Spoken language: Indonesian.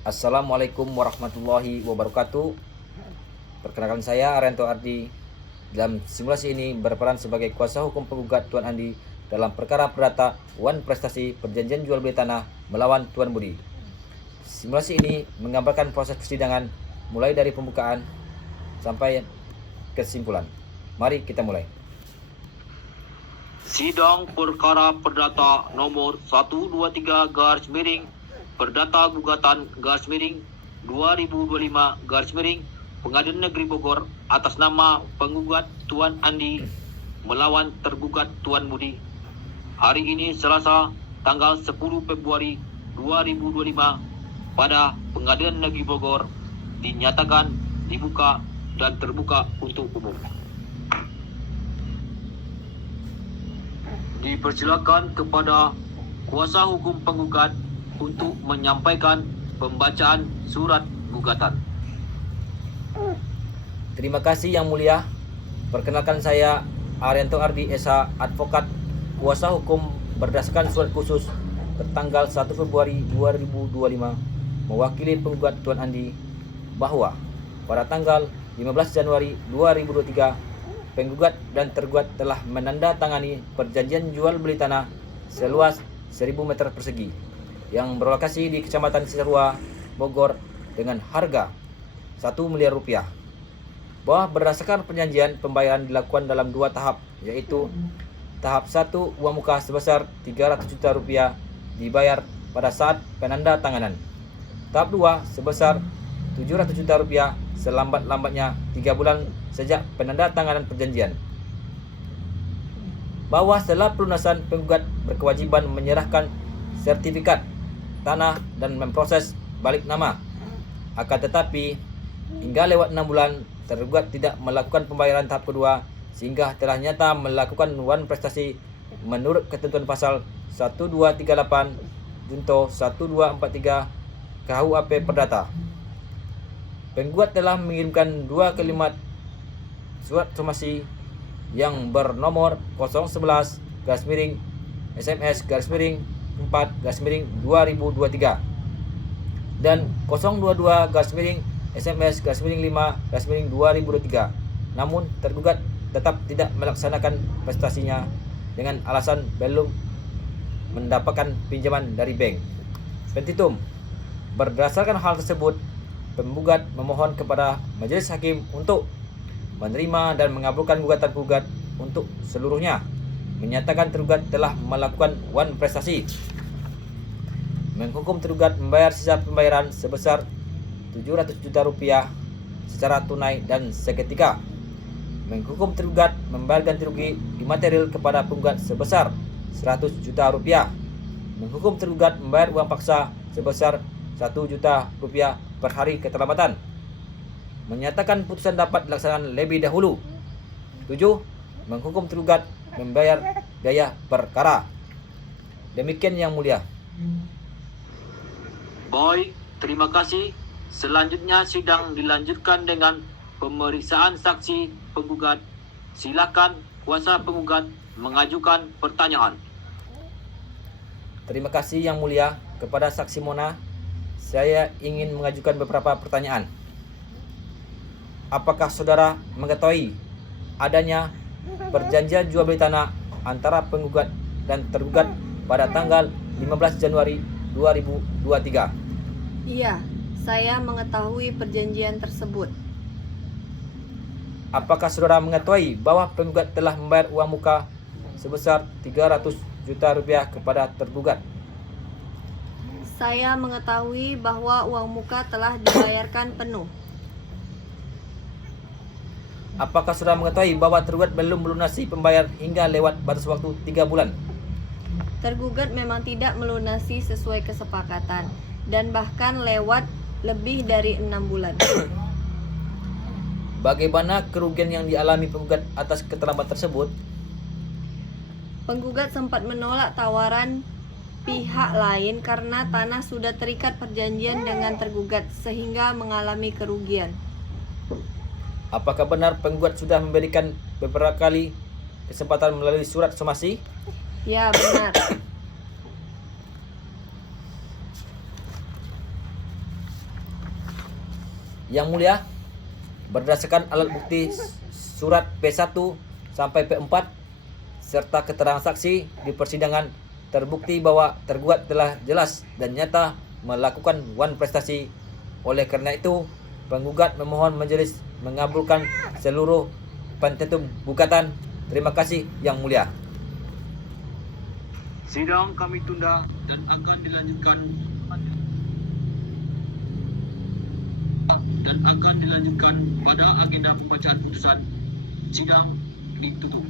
Assalamualaikum warahmatullahi wabarakatuh. Perkenalkan saya Arianto Ardi. Dalam simulasi ini berperan sebagai kuasa hukum penggugat Tuan Andi dalam perkara perdata Wan Prestasi Perjanjian Jual Beli Tanah melawan Tuan Budi. Simulasi ini menggambarkan proses persidangan mulai dari pembukaan sampai kesimpulan. Mari kita mulai. Sidang perkara perdata nomor 123 Perdata Gugatan 2025 Pengadilan Negeri Bogor atas nama penggugat Tuan Andi melawan tergugat Tuan Budi. Hari ini Selasa tanggal 10 Februari 2025 pada Pengadilan Negeri Bogor dinyatakan dibuka dan terbuka untuk umum. Dipersilakan kepada kuasa hukum penggugat untuk menyampaikan pembacaan surat gugatan. Terima kasih Yang Mulia. Perkenalkan saya Arianto Ardi SH, advokat kuasa hukum berdasarkan surat khusus tertanggal 1 Februari 2025 mewakili penggugat Tuan Andi bahwa pada tanggal 15 Januari 2023 penggugat dan tergugat telah menandatangani perjanjian jual beli tanah seluas 1000 meter persegi yang berlokasi di Kecamatan Cisarua, Bogor dengan harga 1 miliar rupiah. Bahwa berdasarkan perjanjian pembayaran dilakukan dalam 2 tahap, yaitu tahap 1 uang muka sebesar 300 juta rupiah dibayar pada saat penandatanganan. Tahap 2 sebesar 700 juta rupiah selambat-lambatnya 3 bulan sejak penandatanganan perjanjian. Bahwa setelah pelunasan penggugat berkewajiban menyerahkan sertifikat tanah dan memproses balik nama. Akan tetapi hingga lewat 6 bulan tergugat tidak melakukan pembayaran tahap kedua sehingga telah nyata melakukan wan prestasi menurut ketentuan pasal 1238 junto 1243 KUHP Perdata. Penggugat telah mengirimkan 2 kalimat surat somasi yang bernomor 011 SMS 4 2023 dan 022 SMS 5 2023. Namun tergugat tetap tidak melaksanakan prestasinya dengan alasan belum mendapatkan pinjaman dari bank. Petitum. Berdasarkan hal tersebut, penggugat memohon kepada majelis hakim untuk menerima dan mengabulkan gugatan penggugat untuk seluruhnya, menyatakan tergugat telah melakukan wan prestasi, menghukum tergugat membayar sisa pembayaran sebesar 700 juta rupiah secara tunai dan seketika, menghukum tergugat membayar ganti rugi imaterial kepada penggugat sebesar 100 juta rupiah, menghukum tergugat membayar uang paksa sebesar 1 juta rupiah per hari keterlambatan, menyatakan putusan dapat dilaksanakan lebih dahulu. 7. Menghukum tergugat membayar biaya perkara. Demikian Yang Mulia. Baik, terima kasih. Selanjutnya sidang dilanjutkan dengan pemeriksaan saksi penggugat. Silakan kuasa penggugat mengajukan pertanyaan. Terima kasih Yang Mulia. Kepada saksi Mona, saya ingin mengajukan beberapa pertanyaan. Apakah saudara mengetahui adanya perjanjian jual beli tanah antara penggugat dan tergugat pada tanggal 15 Januari 2023? Iya, saya mengetahui perjanjian tersebut. Apakah saudara mengetahui bahwa penggugat telah membayar uang muka sebesar 300 juta rupiah kepada tergugat? Saya mengetahui bahwa uang muka telah dibayarkan penuh. Apakah saudara mengetahui bahwa tergugat belum melunasi pembayar hingga lewat batas waktu 3 bulan? Tergugat memang tidak melunasi sesuai kesepakatan dan bahkan lewat lebih dari 6 bulan. Bagaimana kerugian yang dialami penggugat atas keterlambatan tersebut? Penggugat sempat menolak tawaran pihak lain karena tanah sudah terikat perjanjian dengan tergugat sehingga mengalami kerugian. Apakah benar penggugat sudah memberikan beberapa kali kesempatan melalui surat somasi? Ya, benar. Yang Mulia, berdasarkan alat bukti surat P1 sampai P4 serta keterangan saksi di persidangan, terbukti bahwa tergugat telah jelas dan nyata melakukan wan prestasi. Oleh karena itu, penggugat memohon majelis mengabulkan seluruh petitum gugatan. Terima kasih Yang Mulia. Sidang kami tunda dan akan dilanjutkan pada agenda pembacaan putusan. Sidang ditutup.